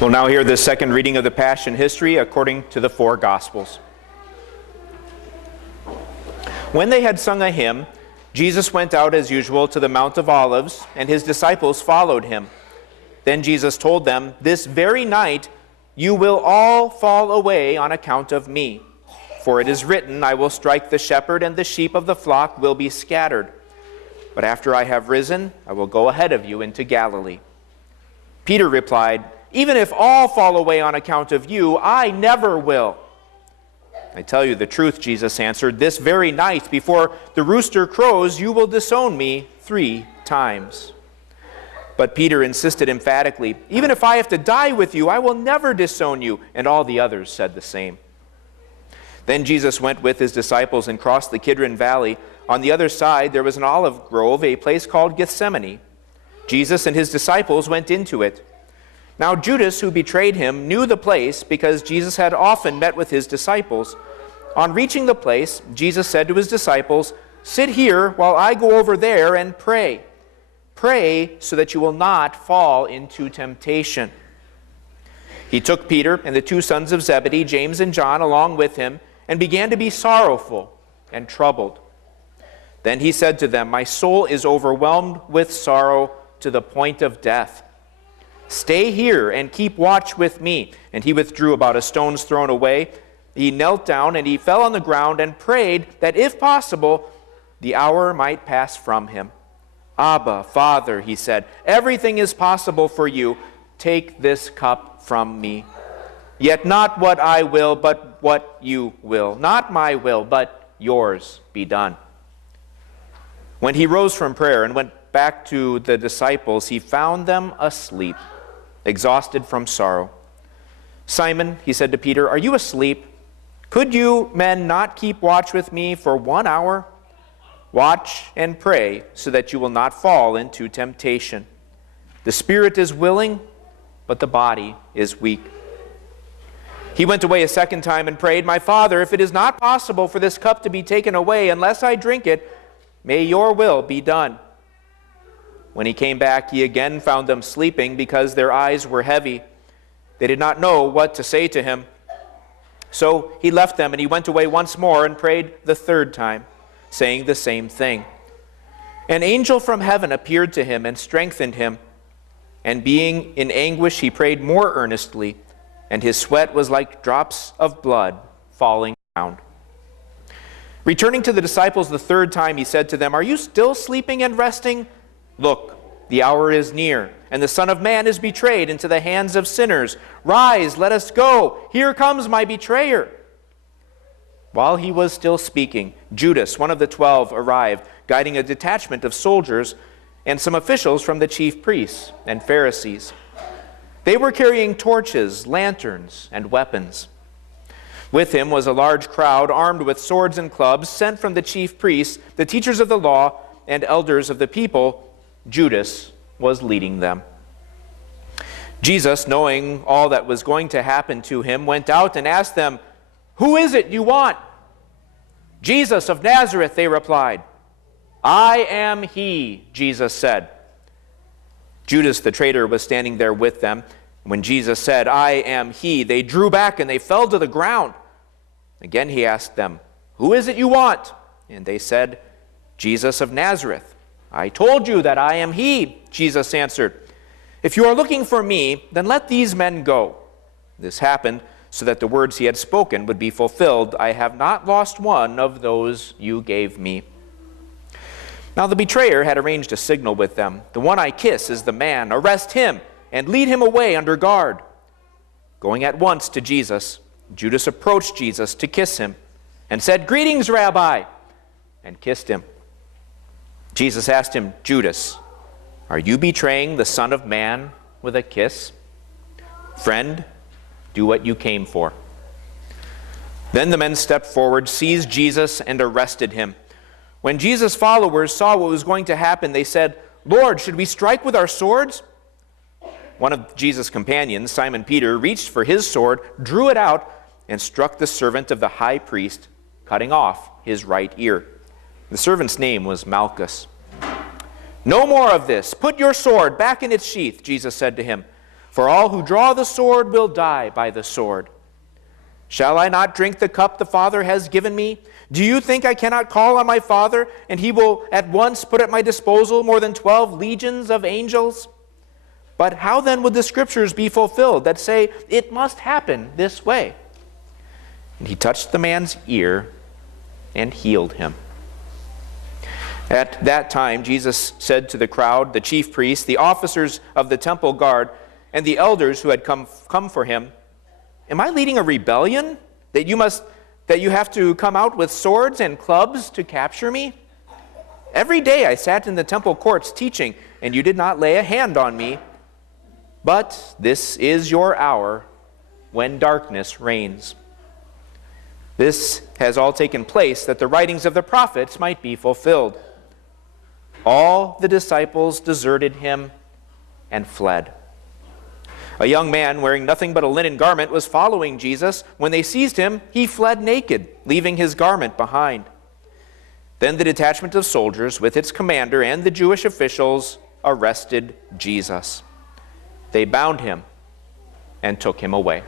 We'll now hear the second reading of the Passion history according to the four Gospels. When they had sung a hymn, Jesus went out as usual to the Mount of Olives, and his disciples followed him. Then Jesus told them, "This very night you will all fall away on account of me. For it is written, I will strike the shepherd, and the sheep of the flock will be scattered. But after I have risen, I will go ahead of you into Galilee." Peter replied, "Even if all fall away on account of you, I never will." "I tell you the truth," Jesus answered, "this very night before the rooster crows, you will disown me 3 times." But Peter insisted emphatically, "Even if I have to die with you, I will never disown you." And all the others said the same. Then Jesus went with his disciples and crossed the Kidron Valley. On the other side there was an olive grove, a place called Gethsemane. Jesus and his disciples went into it. Now Judas, who betrayed him, knew the place because Jesus had often met with his disciples. On reaching the place, Jesus said to his disciples, "Sit here while I go over there and pray. Pray so that you will not fall into temptation." He took Peter and the 2 sons of Zebedee, James and John, along with him, and began to be sorrowful and troubled. Then he said to them, "My soul is overwhelmed with sorrow to the point of death. Stay here and keep watch with me." And he withdrew about a stone's throw away. He knelt down and he fell on the ground and prayed that, if possible, the hour might pass from him. "Abba, Father," he said, "everything is possible for you. Take this cup from me. Yet not what I will, but what you will. Not my will, but yours be done." When he rose from prayer and went back to the disciples, he found them asleep, exhausted from sorrow. "Simon," he said to Peter, "are you asleep? Could you men not keep watch with me for 1 hour? Watch and pray so that you will not fall into temptation. The spirit is willing, but the body is weak." He went away a second time and prayed, "My Father, if it is not possible for this cup to be taken away unless I drink it, may your will be done." When he came back, he again found them sleeping because their eyes were heavy. They did not know what to say to him. So he left them and he went away once more and prayed the 3rd time, saying the same thing. An angel from heaven appeared to him and strengthened him. And being in anguish, he prayed more earnestly, and his sweat was like drops of blood falling down. Returning to the disciples the 3rd time, he said to them, "Are you still sleeping and resting? Look, the hour is near, and the Son of Man is betrayed into the hands of sinners. Rise, let us go. Here comes my betrayer." While he was still speaking, Judas, one of the 12, arrived, guiding a detachment of soldiers and some officials from the chief priests and Pharisees. They were carrying torches, lanterns, and weapons. With him was a large crowd armed with swords and clubs, sent from the chief priests, the teachers of the law, and elders of the people. Judas was leading them. Jesus, knowing all that was going to happen to him, went out and asked them, "Who is it you want?" "Jesus of Nazareth," they replied. "I am he," Jesus said. Judas the traitor was standing there with them. When Jesus said, "I am he," they drew back and they fell to the ground. Again he asked them, "Who is it you want?" And they said, "Jesus of Nazareth." "I told you that I am he," Jesus answered. "If you are looking for me, then let these men go." This happened so that the words he had spoken would be fulfilled, "I have not lost one of those you gave me." Now the betrayer had arranged a signal with them. "The one I kiss is the man. Arrest him and lead him away under guard." Going at once to Jesus, Judas approached Jesus to kiss him and said, "Greetings, Rabbi," and kissed him. Jesus asked him, "Judas, are you betraying the Son of Man with a kiss? Friend, do what you came for." Then the men stepped forward, seized Jesus, and arrested him. When Jesus' followers saw what was going to happen, they said, "Lord, should we strike with our swords?" One of Jesus' companions, Simon Peter, reached for his sword, drew it out, and struck the servant of the high priest, cutting off his right ear. The servant's name was Malchus. "No more of this. Put your sword back in its sheath," Jesus said to him. For all who draw the sword will die by the sword. Shall I not drink the cup the Father has given me? Do you think I cannot call on my Father, and he will at once put at my disposal more than 12 legions of angels? But how then would the Scriptures be fulfilled that say, it must happen this way? And he touched the man's ear and healed him. At that time, Jesus said to the crowd, the chief priests, the officers of the temple guard, and the elders who had come for him, am I leading a rebellion that you have to come out with swords and clubs to capture me? Every day I sat in the temple courts teaching, and you did not lay a hand on me. But this is your hour when darkness reigns. This has all taken place that the writings of the prophets might be fulfilled. All the disciples deserted him and fled. A young man wearing nothing but a linen garment was following Jesus. When they seized him, he fled naked, leaving his garment behind. Then the detachment of soldiers, with its commander and the Jewish officials, arrested Jesus. They bound him and took him away.